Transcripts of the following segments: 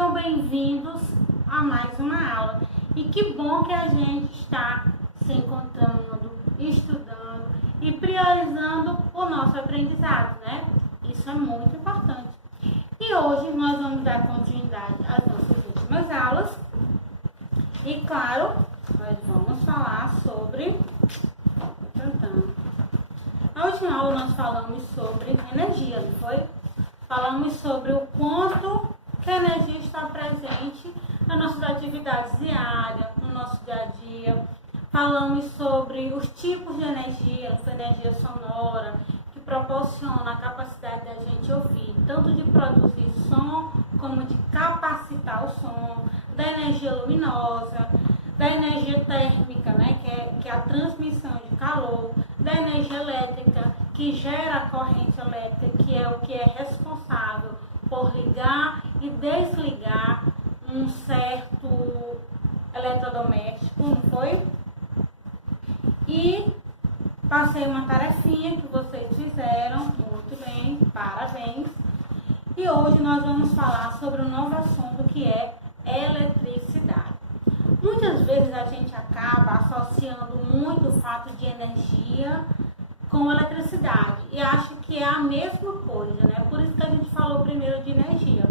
Sejam bem-vindos a mais uma aula. E que bom que a gente está se encontrando, estudando e priorizando o nosso aprendizado, né? Isso é muito importante. E hoje nós vamos dar continuidade às nossas últimas aulas. E claro, nós vamos falar sobre... Na última aula nós falamos sobre energia, não foi? Falamos sobre o quanto que a energia está presente nas nossas atividades diárias, no nosso dia a dia. Falamos sobre os tipos de energia, a energia sonora, que proporciona a capacidade da gente ouvir, tanto de produzir som, como de capacitar o som, da energia luminosa, da energia térmica, né, que é a transmissão de calor, da energia elétrica, que gera a corrente elétrica, que é o que é responsável por ligar e desligar um certo eletrodoméstico, não foi? E passei uma tarefinha que vocês fizeram, muito bem, parabéns. E hoje nós vamos falar sobre um novo assunto que é eletricidade. Muitas vezes a gente acaba associando muito o fato de energia com eletricidade e acha que é a mesma coisa, né? Por isso que a gente falou primeiro de energia,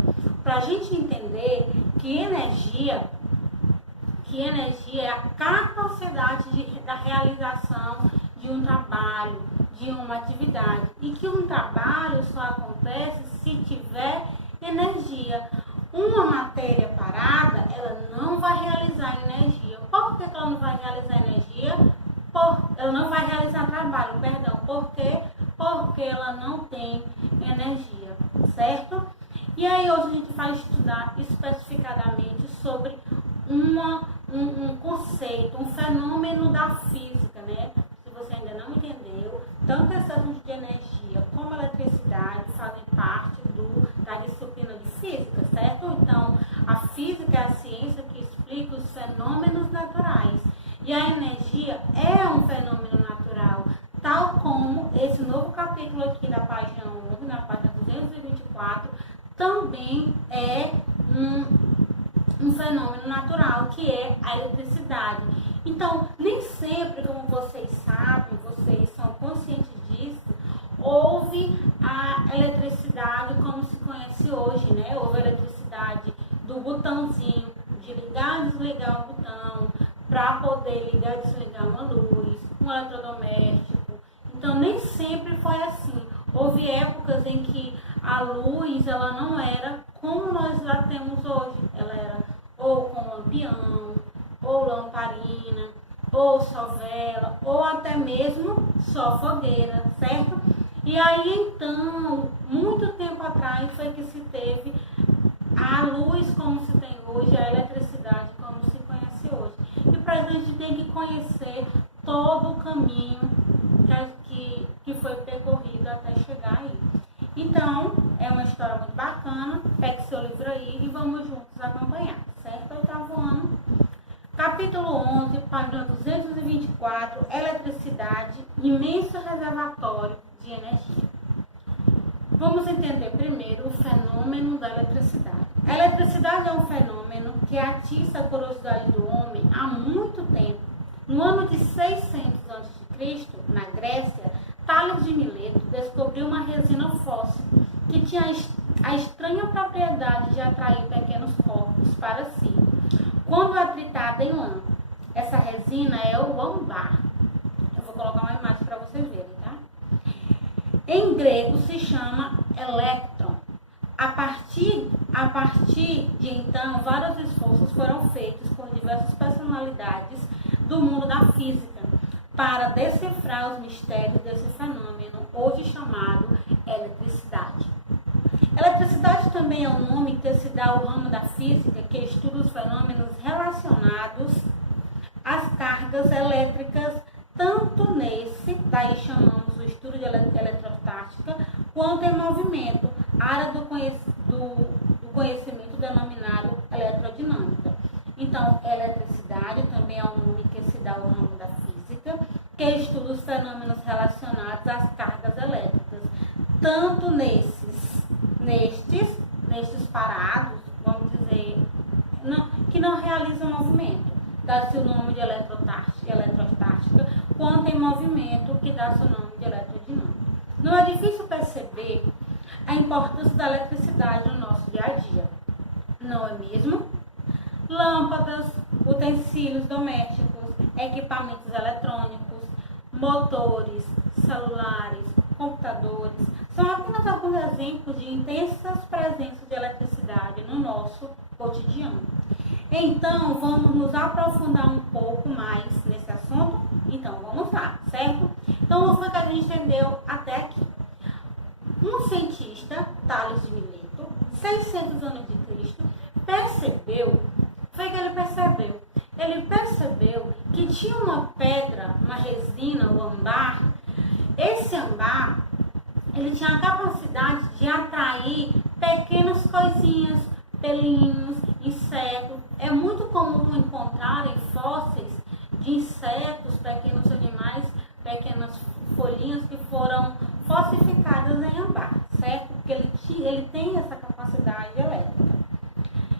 para a gente entender que energia é a capacidade da realização de um trabalho, de uma atividade, e que um trabalho só acontece se tiver energia. Uma matéria parada, ela não vai realizar energia. Por que ela não vai realizar energia? Ela não vai realizar trabalho, perdão. Por quê? Porque ela não tem energia, certo? E aí hoje a gente vai estudar especificadamente sobre um conceito, um fenômeno da física, né? Se você ainda não entendeu, tanto esse assunto de energia como eletricidade fazem parte da disciplina de física, certo? Então, a física é a ciência que explica os fenômenos naturais. E a energia é um fenômeno natural, tal como esse novo capítulo aqui da página 11, na página 224, também é um fenômeno natural, que é a eletricidade. Então, nem sempre, como vocês sabem, vocês são conscientes disso, houve a eletricidade como se conhece hoje, né? Houve a eletricidade do botãozinho, de ligar e desligar o botão, para poder ligar e desligar uma luz, um eletrodoméstico. Então, nem sempre foi assim. Houve épocas em que a luz, ela não era como nós já temos hoje. Ela era ou com lampião, ou lamparina, ou só vela, ou até mesmo só fogueira, certo? E aí, então, muito tempo atrás foi que se teve a luz como se tem hoje, a eletricidade como se conhece hoje. E para a gente tem que conhecer todo o caminho que foi percorrido até chegar aí. Então, é uma história muito bacana. Pegue seu livro aí e vamos juntos acompanhar, certo? Oitavo ano, capítulo 11, página 224, eletricidade, imenso reservatório de energia. Vamos entender primeiro o fenômeno da eletricidade. A eletricidade é um fenômeno que atiça a curiosidade do homem há muito tempo. No ano de 600 a.C., na Grécia, Tales de Mileto descobriu uma resina fóssil que tinha a estranha propriedade de atrair pequenos corpos para si, quando atritada em lã. Essa resina é o âmbar. Eu vou colocar uma imagem para vocês verem, tá? Em grego se chama elétron. A partir de então, vários esforços foram feitos por diversas personalidades do mundo da física para decifrar os mistérios desse fenômeno, hoje chamado eletricidade. Eletricidade também é o nome que se dá ao ramo da física que estuda os fenômenos relacionados às cargas elétricas, tanto nesse, daí chamamos o estudo de eletrostática, quanto em movimento, área do conhecimento denominado eletrodinâmica. Então, eletricidade também é um nome que se dá ao ramo da física, que estuda os fenômenos relacionados às cargas elétricas, tanto nestes parados, vamos dizer que não realizam movimento, dá-se o nome de eletrostática, quando tem movimento, que dá-se o nome de eletrodinâmica. Não é difícil perceber a importância da eletricidade no nosso dia a dia, não é mesmo? Lâmpadas, utensílios domésticos, equipamentos eletrônicos, motores, celulares, computadores, são apenas alguns exemplos de intensas presenças de eletricidade no nosso cotidiano. Então, vamos nos aprofundar um pouco mais nesse assunto? Então, vamos lá, certo? Então, o que a gente entendeu até aqui? Um cientista, Tales de Mileto, 600 anos de Cristo, percebeu que tinha uma pedra, uma resina, o âmbar. Esse âmbar, ele tinha a capacidade de atrair pequenas coisinhas, pelinhos, insetos. É muito comum encontrar em fósseis de insetos, pequenos animais, pequenas folhinhas que foram fossificadas em âmbar, certo? Porque ele tem essa capacidade elétrica.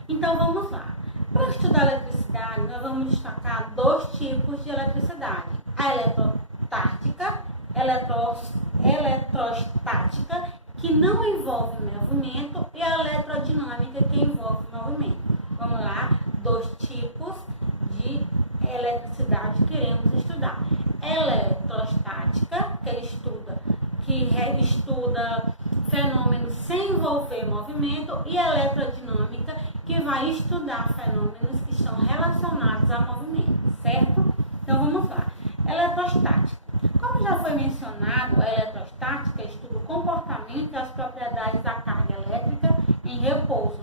Então vamos lá. Para estudar eletricidade, nós vamos destacar dois tipos de eletricidade: a eletrostática, que não envolve movimento, e a eletrodinâmica, que envolve movimento. Vamos lá, dois tipos de eletricidade que queremos estudar. Eletrostática, que estuda fenômenos sem envolver movimento, e eletrodinâmica, que vai estudar fenômenos que estão relacionados a movimento, certo? Então vamos lá. Eletrostática. Como já foi mencionado, a eletrostática estuda o comportamento e as propriedades da carga elétrica em repouso,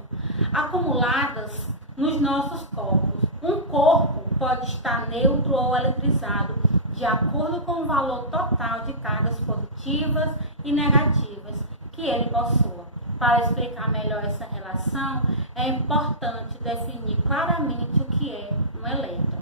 acumuladas nos nossos corpos. Um corpo pode estar neutro ou eletrizado, de acordo com o valor total de cargas positivas e negativas que ele possua. Para explicar melhor essa relação, é importante definir claramente o que é um elétron.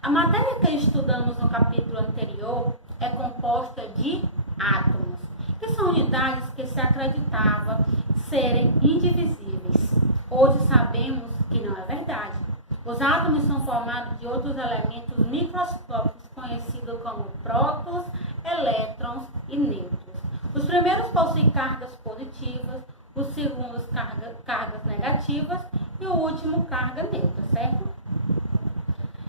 A matéria que estudamos no capítulo anterior é composta de átomos, que são unidades que se acreditava serem indivisíveis. Hoje sabemos que não é verdade. Os átomos são formados de outros elementos microscópicos conhecidos como prótons, elétrons e nêutrons. Os primeiros possuem cargas positivas, os segundos cargas negativas e o último carga neutra, certo?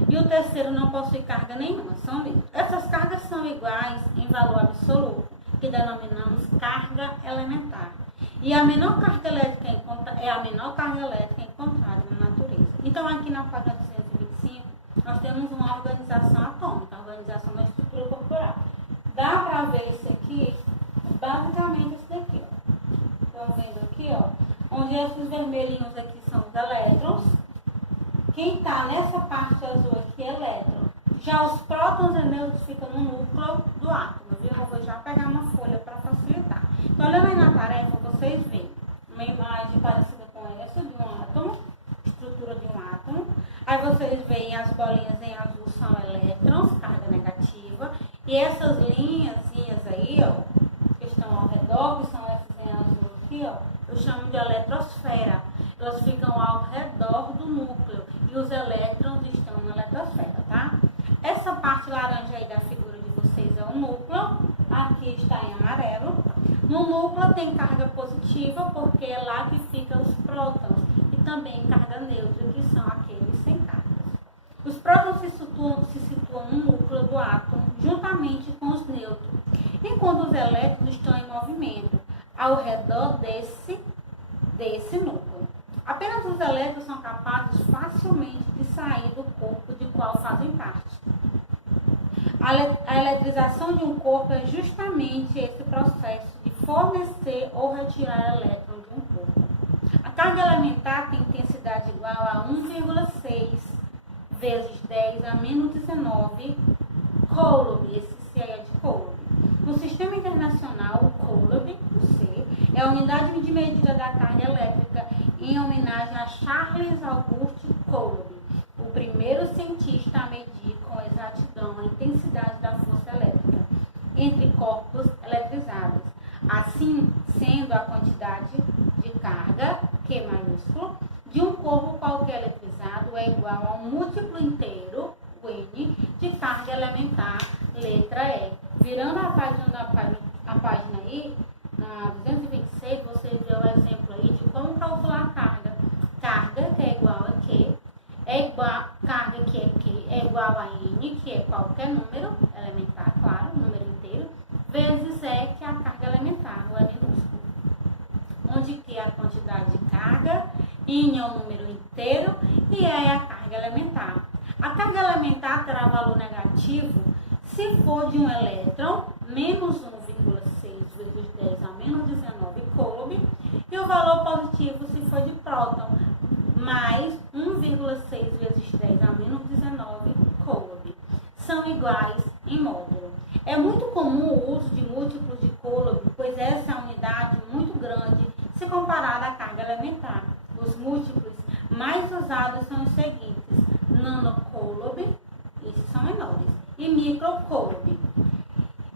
E o terceiro não possui carga nenhuma, são neutros. Essas cargas são iguais em valor absoluto, que denominamos carga elementar. E a menor carga elétrica é a menor carga elétrica encontrada na natureza. Então, aqui na página 225, nós temos uma organização atômica, a organização da estrutura corporal. Dá para ver isso aqui, basicamente isso daqui, ó. Estão vendo aqui, ó, onde esses vermelhinhos aqui são os elétrons. Quem está nessa parte azul aqui é elétron. Já os prótons e nêutrons ficam no núcleo do átomo, viu? Eu vou já pegar uma folha para facilitar. Então, olhando aí na tarefa, vocês veem uma imagem parecida com essa de um átomo, estrutura de um átomo. Aí vocês veem as bolinhas em azul são elétrons, carga negativa. E essas linhazinhas aí, ó, que estão ao redor, que são essas em azul aqui, ó, eu chamo de eletrosfera. Elas ficam ao redor do núcleo e os elétrons estão na eletrosfera, tá? Essa parte laranja aí da figura de vocês é o núcleo, aqui está em amarelo. No núcleo tem carga positiva, porque é lá que ficam os prótons, e também carga neutra, que são aqueles sem cargas. Os prótons se situam no núcleo do átomo, juntamente com os nêutrons, enquanto os elétrons estão em movimento ao redor desse núcleo. Apenas os elétrons são capazes facilmente de sair do corpo de qual fazem parte. A eletrização de um corpo é justamente esse processo de fornecer ou retirar elétrons de um corpo. A carga elementar tem intensidade igual a 1,6 vezes 10 a menos 19 coulomb. Esse C é de coulomb. No sistema internacional, o coulomb, o C, é a unidade de medida da carga elétrica em homenagem a Charles Auguste Coulomb, o primeiro cientista a medir com exatidão a intensidade da força elétrica entre corpos eletrizados, assim sendo a quantidade de carga, Q maiúsculo, de um corpo qualquer eletrizado é igual a um múltiplo inteiro, o N, de carga elementar, letra E. Virando a página aí, na 226, você deu o exemplo aí de como calcular a carga. Carga, que é igual a Q, carga que é Q, é igual a N, que é qualquer número elementar, claro, número inteiro, vezes E, que é a carga elementar, o E minúsculo. Onde Q é a quantidade de carga, N é o número inteiro e E é a carga elementar. A carga elementar terá valor negativo se for de um elétron, menos 1,6 vezes 10 a menos 19 coulomb, e o valor positivo se for de próton, mais 1,6 vezes 10 a menos 19 coulomb. São iguais em módulo. É muito comum o uso de múltiplos de coulomb, pois essa é uma unidade muito grande se comparada à carga elementar. Os múltiplos mais usados são os seguintes: nanocoulomb, esses são menores, e microcoulomb.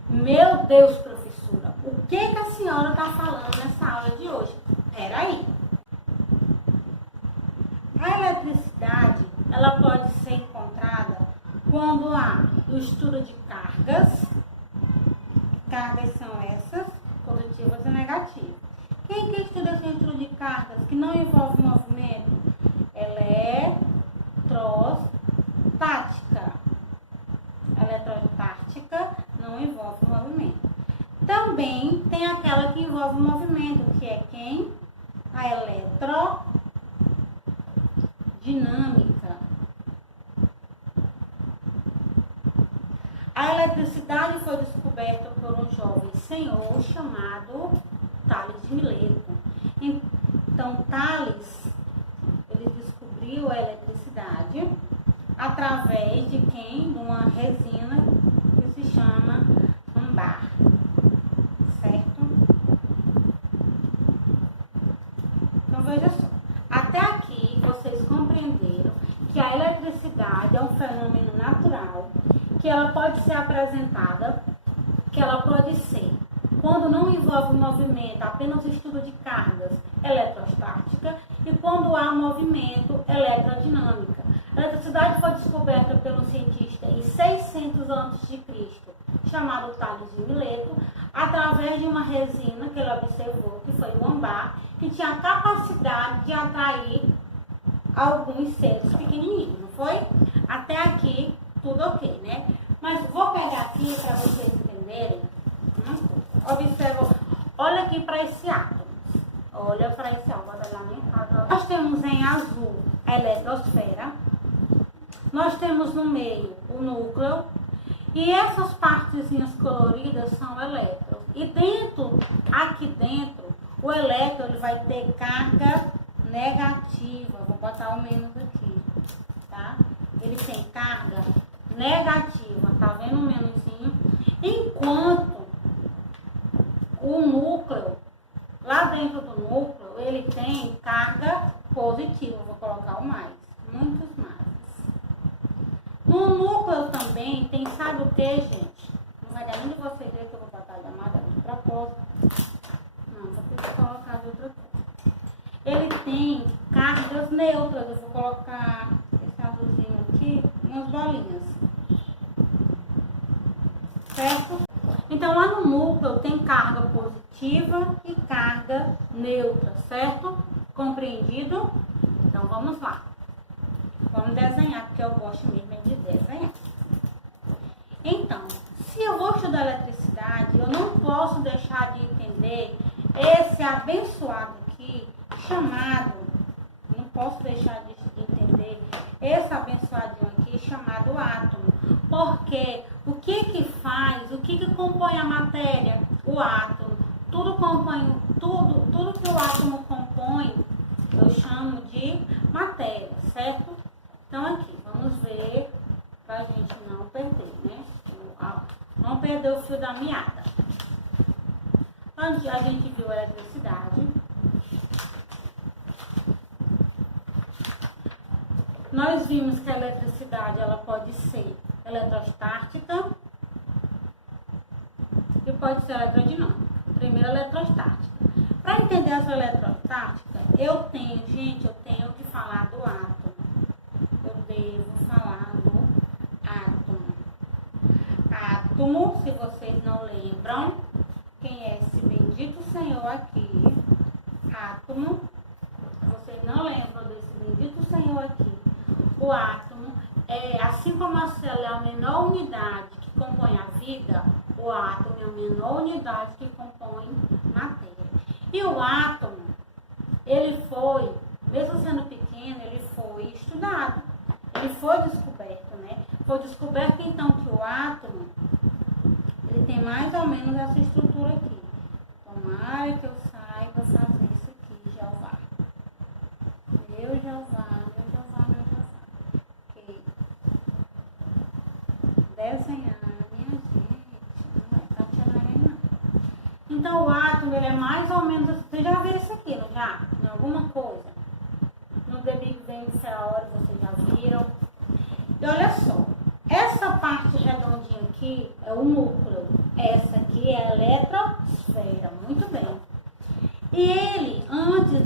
Meu Deus, professora, o que a senhora está falando nessa aula de hoje? Peraí. A eletricidade, ela pode ser encontrada quando há o estudo de cargas. Cargas são essas, positivas e negativas. Quem que estuda esse estudo de cargas que não envolve movimento? Eletrostática. Eletrostática não envolve movimento. Também tem aquela que envolve movimento, que é quem? A eletrodinâmica. A eletricidade foi descoberta por um jovem senhor chamado Tales de Mileto. Então, Tales, ele descobriu a eletricidade através de quem? De uma resina que se chama âmbar, certo? Então, veja só. Até aqui, vocês compreenderam que a eletricidade é um fenômeno natural, que ela pode ser apresentada, que ela pode ser, quando não envolve movimento, apenas estudo de cargas, eletrostática, e quando há movimento, eletrodinâmica. A eletricidade foi descoberta pelo cientista em 600 a.C., chamado Tales de Mileto, através de uma resina que ele observou, que foi o âmbar, que tinha a capacidade de atrair alguns seres pequenininhos, não foi? Até aqui, tudo ok, né? Mas vou pegar aqui para vocês entenderem. Observa, olha aqui para esse átomo. Olha para esse átomo, vou dar minha casa. Nós temos em azul a eletrosfera. Nós temos no meio o núcleo. E essas partezinhas coloridas são elétrons. E dentro, aqui dentro, o elétron ele vai ter carga negativa. Vou botar o menos aqui, tá? Ele tem carga negativa, tá vendo o menuzinho? Enquanto o núcleo, lá dentro do núcleo, ele tem carga positiva. Vou colocar o mais, muitos mais. No núcleo também tem, sabe o que, gente? Não vai dar nem de vocês ver que eu vou botar de amada de propósito. Não, vou ter que colocar de outra coisa. Ele tem cargas neutras. Eu vou colocar esse azulzinho aqui, umas bolinhas. Certo? Então, lá no núcleo tem carga positiva e carga neutra, certo? Compreendido? Então, vamos lá. Vamos desenhar, porque eu gosto mesmo de desenhar. Então, se eu vou estudar eletricidade, eu não posso deixar de entender esse abençoado aqui, chamado, não posso deixar de entender esse abençoadinho aqui, chamado átomo. Porque o que faz, o que compõe a matéria? O átomo. Tudo que o átomo compõe, eu chamo de matéria, certo? Então aqui, vamos ver, pra gente não perder, né? Não perder o fio da meada. Antes a gente viu a eletricidade. Nós vimos que a eletricidade ela pode ser eletrostática e pode ser eletrodinâmica. Primeiro, eletrostática. Para entender essa eletrostática, eu tenho que falar do átomo. Eu devo falar do átomo. Átomo, se vocês não lembram, quem é esse bendito Senhor aqui? Átomo. Vocês não lembram desse bendito Senhor aqui? O átomo é, assim como a célula é a menor unidade que compõe a vida, o átomo é a menor unidade que compõe matéria. E o átomo, ele foi, mesmo sendo pequeno, ele foi estudado. Ele foi descoberto, né? Foi descoberto então que o átomo, ele tem mais ou menos essa estrutura aqui. Tomara que eu saiba fazer isso aqui, Jeová. Meu Jeová, meu Jeová, meu Jeová. Ok. Desenhar, minha gente. Não é pra aí, não. Então o átomo, ele é mais ou menos... Vocês já viram isso aqui, não já? Em alguma coisa? No The Big Bang Theory, vocês já viram? E olha só. Essa parte redondinha aqui é o núcleo. Essa aqui é a eletrosfera. Muito bem. E ele, antes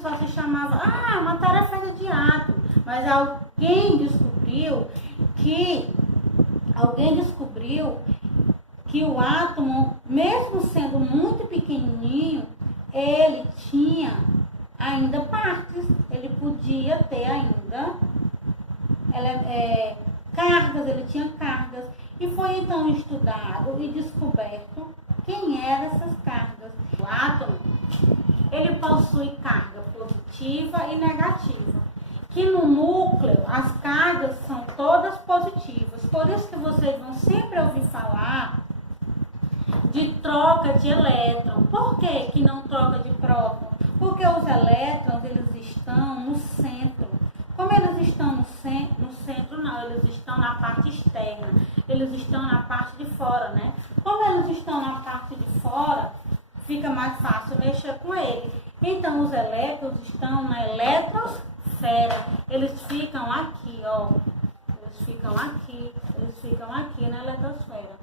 só se chamava, matéria feita de átomo. Mas alguém descobriu que o átomo, mesmo sendo muito pequenininho, ele tinha ainda partes. Ele podia ter ainda cargas, ele tinha cargas. E foi então estudado e descoberto quem eram essas cargas. O átomo, ele possui carga positiva e negativa. Que no núcleo, as cargas são todas positivas. Por isso que vocês vão sempre ouvir falar de troca de elétron. Por que não troca de próton? Porque os elétrons, eles estão no centro. Como eles estão no centro, não, eles estão na parte externa. Eles estão na parte de fora, né? Como eles estão na parte de fora, fica mais fácil mexer com ele. Então, os elétrons estão na eletrosfera. Eles ficam aqui, ó. Eles ficam aqui na eletrosfera.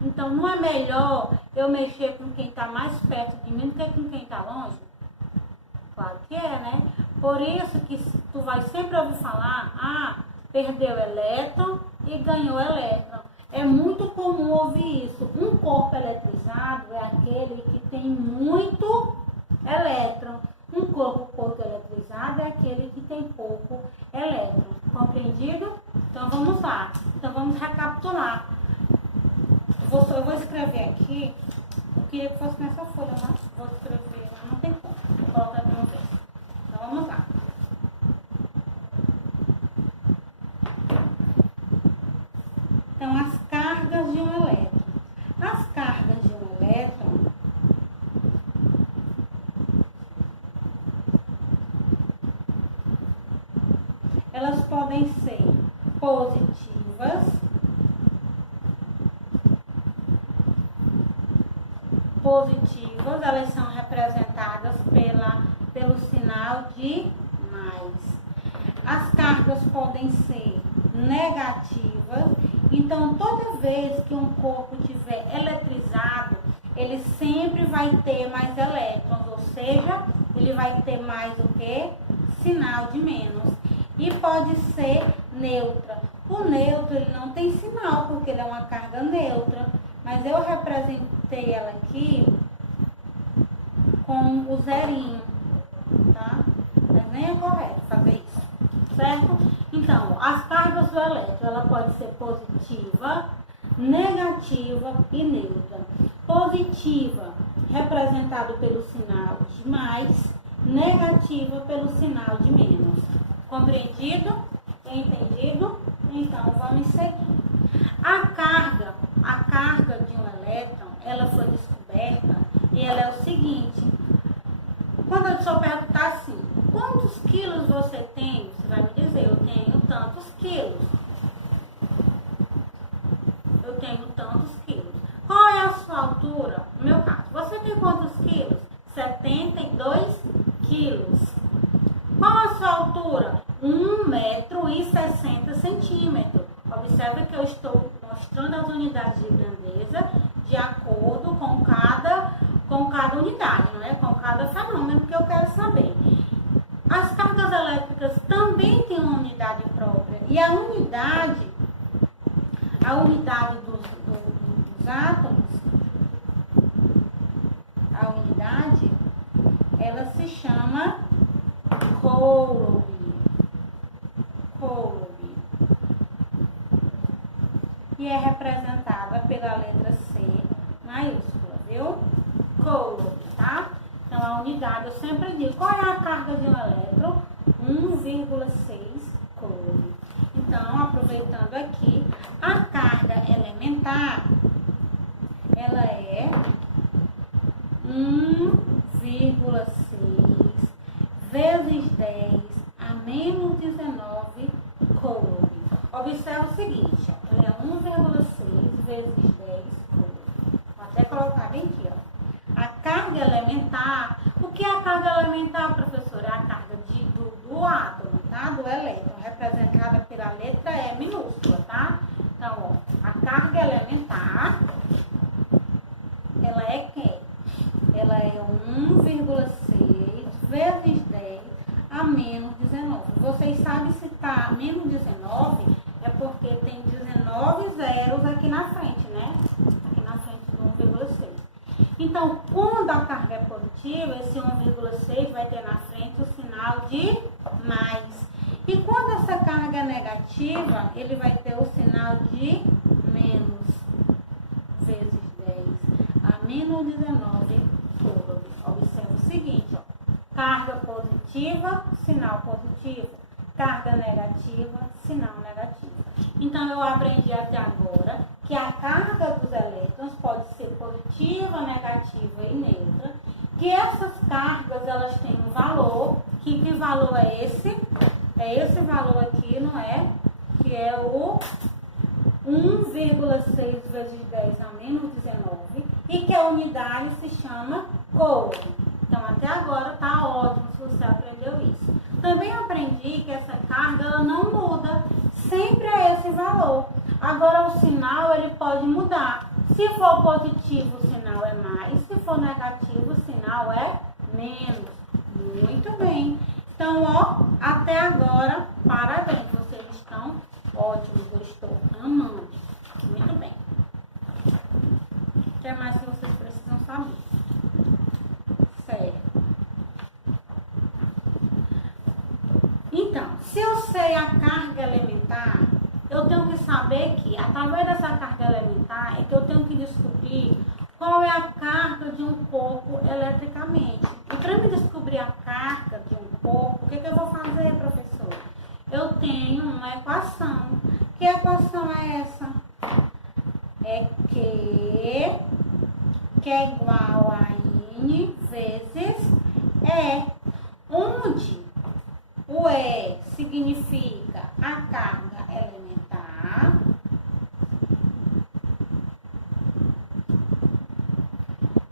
Então, não é melhor eu mexer com quem está mais perto de mim do que com quem está longe? Claro que é, né? Por isso que tu vai sempre ouvir falar, perdeu elétron e ganhou elétron. É muito comum ouvir isso. Um corpo eletrizado é aquele que tem muito elétron. Um corpo pouco eletrizado é aquele que tem pouco elétron. Compreendido? Então vamos lá. Então vamos recapitular. Eu vou escrever aqui. Eu queria que fosse nessa folha, mas vou escrever. Não tem como. Vou colocar aqui uma vez. Então vamos lá. Então, as cargas de um elétron. As cargas de um elétron, elas podem ser positivas, elas são representadas pelo sinal de mais. As cargas podem ser negativas. Então, toda vez que um corpo estiver eletrizado, ele sempre vai ter mais elétrons, ou seja, ele vai ter mais o que? Sinal de menos. E pode ser neutra. O neutro, ele não tem sinal, porque ele é uma carga neutra. Mas eu representei ela aqui com o zerinho, tá? Mas nem é correto fazer isso, certo? Então, as cargas do elétron, ela pode ser positiva, negativa e neutra. Positiva, representado pelo sinal de mais, negativa pelo sinal de menos. Compreendido? Entendido? Então, vamos seguir. A carga de um elétron, ela foi descoberta e ela é o seguinte. Quando eu só perguntar assim, quantos quilos você tem? Você vai me dizer, eu tenho tantos quilos. Eu tenho tantos quilos. Qual é a sua altura? No meu caso, você tem quantos quilos? 72 quilos. Qual a sua altura? 1,60 m. Observe que eu estou mostrando as unidades de grandeza de acordo com cada unidade, não é? Com cada fenômeno que eu quero saber. As cargas elétricas também têm uma unidade própria. E a unidade dos átomos, a unidade, ela se chama coulomb. E é representada pela letra C maiúscula, viu? Coulomb, tá? Então, a unidade, eu sempre digo, qual é a carga de um elétron? 1,6 coulomb. Então, aproveitando aqui, a carga elementar, ela é 1,6 vezes 10 a menos 19 coulomb. Observe o seguinte, ó, ela é 1,6 vezes 10 coulomb. Vou até colocar bem aqui, ó. A carga elementar, o que é a carga elementar, professora? É a carga do átomo, tá? Do elétron, representada pela letra E minúscula, tá? Então, ó, a carga elementar, ela é quem? Ela é 1,6 vezes 10 a menos 19. Vocês sabem se tá menos 19, é porque tem 19 zeros aqui na frente, né? Aqui na frente do 1,6. Então, quando a carga é positiva, esse 1,6 vai ter na frente o sinal de mais. E quando essa carga é negativa, ele vai ter o sinal de menos vezes 10 a menos 19 coulomb. Observe o seguinte, ó. Carga positiva, sinal positivo. Carga negativa, sinal negativo. Então, eu aprendi até agora que a carga dos elétrons pode ser positiva, negativa e neutra. Que essas cargas, elas têm um valor. Que valor é esse? É esse valor aqui, não é? Que é o 1,6 vezes 10 a menos 19. E que a unidade se chama coulomb. Então, até agora tá ótimo se você aprendeu isso. Também aprendi que essa carga ela não muda, sempre é esse valor. Agora, o sinal ele pode mudar. Se for positivo, o sinal é mais. Se for negativo, o sinal é menos. Muito bem. Então, ó, até agora, parabéns. Vocês estão ótimos. Eu estou amando. Muito bem. O que mais que vocês precisam saber? Certo. Então, se eu sei a carga elementar, eu tenho que saber que, através dessa carga elementar, é que eu tenho que descobrir qual é a carga de um corpo eletricamente. E para me descobrir a carga de um corpo, o que eu vou fazer, professor? Eu tenho uma equação. Que equação é essa? É Q, que é igual a N vezes E, onde o E significa a carga elementar,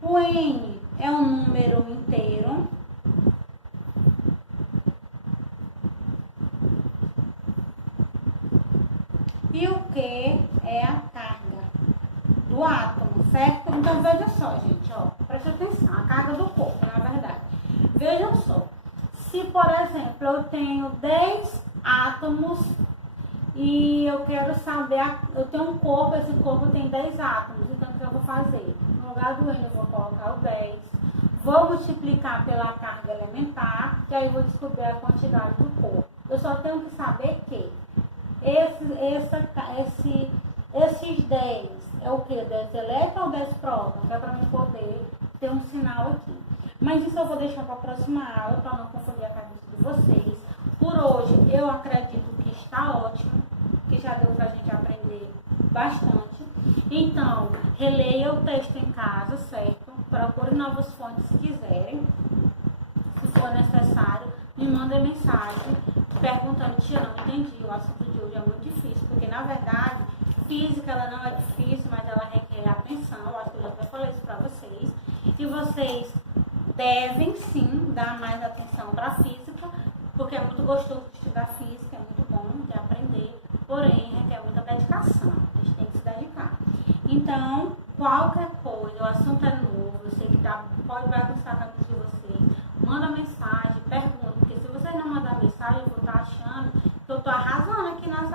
o N é um número inteiro, e o Q é a carga do átomo, certo? Então, veja só, gente, ó, preste atenção, a carga do corpo, na verdade. Vejam só, se, por exemplo, eu tenho 10 átomos e eu quero saber, eu tenho um corpo, esse corpo tem 10 átomos, então o que eu vou fazer? No lugar do N eu vou colocar o 10, vou multiplicar pela carga elementar, e aí vou descobrir a quantidade do corpo. Eu só tenho que saber que esses 10 é o que? 10 elétrons ou 10 prótons? É para mim poder ter um sinal aqui. Mas isso eu vou deixar para a próxima aula, para não confundir a cabeça de vocês. Por hoje, eu acredito que está ótimo, que já deu para a gente aprender bastante. Então, releia o texto em casa, certo? Procure novas fontes se quiserem. Se for necessário, me manda mensagem perguntando, tia, não entendi, o assunto de hoje é muito difícil, porque na verdade, física ela não é difícil, mas ela requer atenção, eu acho que eu já até falei isso para vocês. E vocês devem sim dar mais atenção para a física, porque é muito gostoso de estudar física, é muito bom de aprender, porém requer muita dedicação, a gente tem que se dedicar. Então, qualquer coisa, o assunto é novo, eu sei que pode bagunçar a cabeça de vocês, manda mensagem, pergunta, porque se vocês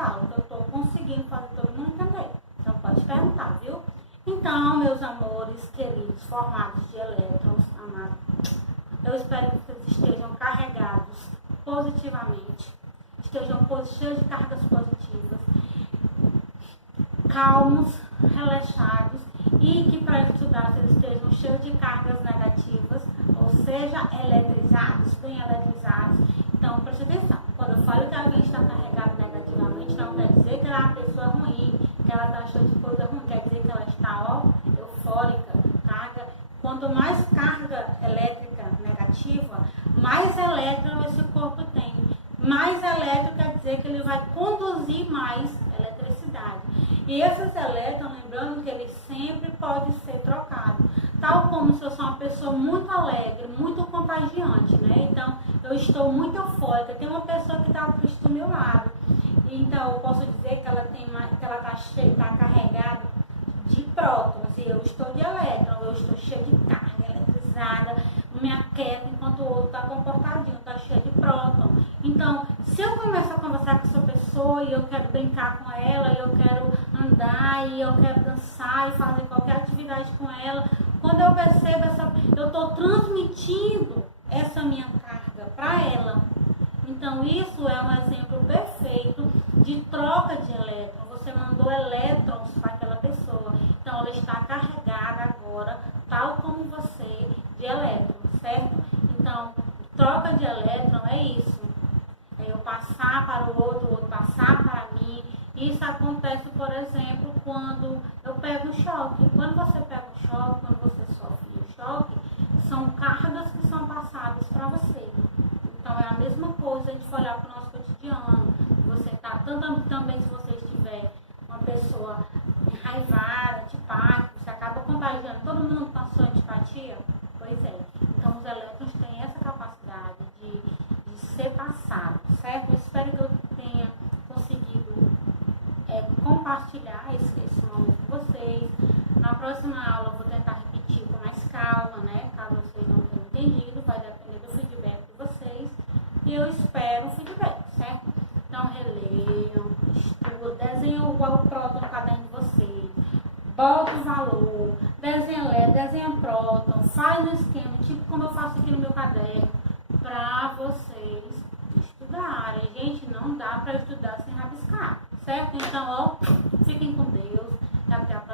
aula, que eu estou conseguindo fazer todo mundo entender. Então pode perguntar, viu? Então, meus amores queridos, formados de elétrons, amados, eu espero que vocês estejam carregados positivamente, estejam cheios de cargas positivas, calmos, relaxados, e que para estudar vocês estejam cheios de cargas negativas, ou seja, eletrizados, bem eletrizados. Então, preste atenção, quando eu falo que alguém está carregado negativamente, não quer dizer que ela é uma pessoa ruim, que ela está cheia de coisa ruim, quer dizer que ela está, eufórica, carga. Quanto mais carga elétrica negativa, mais elétron esse corpo tem. Mais elétron quer dizer que ele vai conduzir mais eletricidade. E esses elétrons, lembrando que ele sempre pode ser trocado. Tal como se eu sou uma pessoa muito alegre, muito contagiante, né? Então, eu estou muito eufórica. Tem uma pessoa que está triste do meu lado. Então, eu posso dizer que ela está carregada de prótons. E eu estou de elétron, eu estou cheia de carga eletrizada, me aquieta enquanto o outro está comportadinho, está cheio de próton. Então, se eu começo a conversar com essa pessoa e eu quero brincar com ela, e eu quero andar, e eu quero dançar e fazer qualquer atividade com ela, quando eu percebo eu estou transmitindo essa minha carga para ela. Então, isso é um exemplo perfeito de troca de elétrons. Você mandou elétrons para aquela pessoa. Então, ela está carregada agora, tal como você, de elétrons, certo? Então, troca de elétron é isso. É eu passar para o outro passar para mim. Isso acontece, por exemplo, quando eu pego um choque. Quando você pega um choque, quando você sofre um choque, são cargas que são passadas para você. Então, é a mesma coisa a gente olhar para o nosso cotidiano. Você está, também se você estiver uma pessoa enraivada, antipática, você acaba contagiando todo mundo com a sua antipatia. Pois é. Então, os elétrons têm essa capacidade de ser passado, certo? Eu espero que eu tenha conseguido compartilhar esse momento com vocês. Na próxima aula eu vou tentar repetir com mais calma, né? Caso vocês não tenham entendido, vai depender do feedback de vocês. E eu espero o feedback, certo? Então, releiam, estudem, desenhem o próton no caderno de vocês. Bota o valor, desenha próton, faz um esquema, tipo como eu faço aqui no meu caderno, para vocês estudarem. Gente, não dá para estudar sem rabiscar, certo? Então, fiquem com Deus e até a próxima.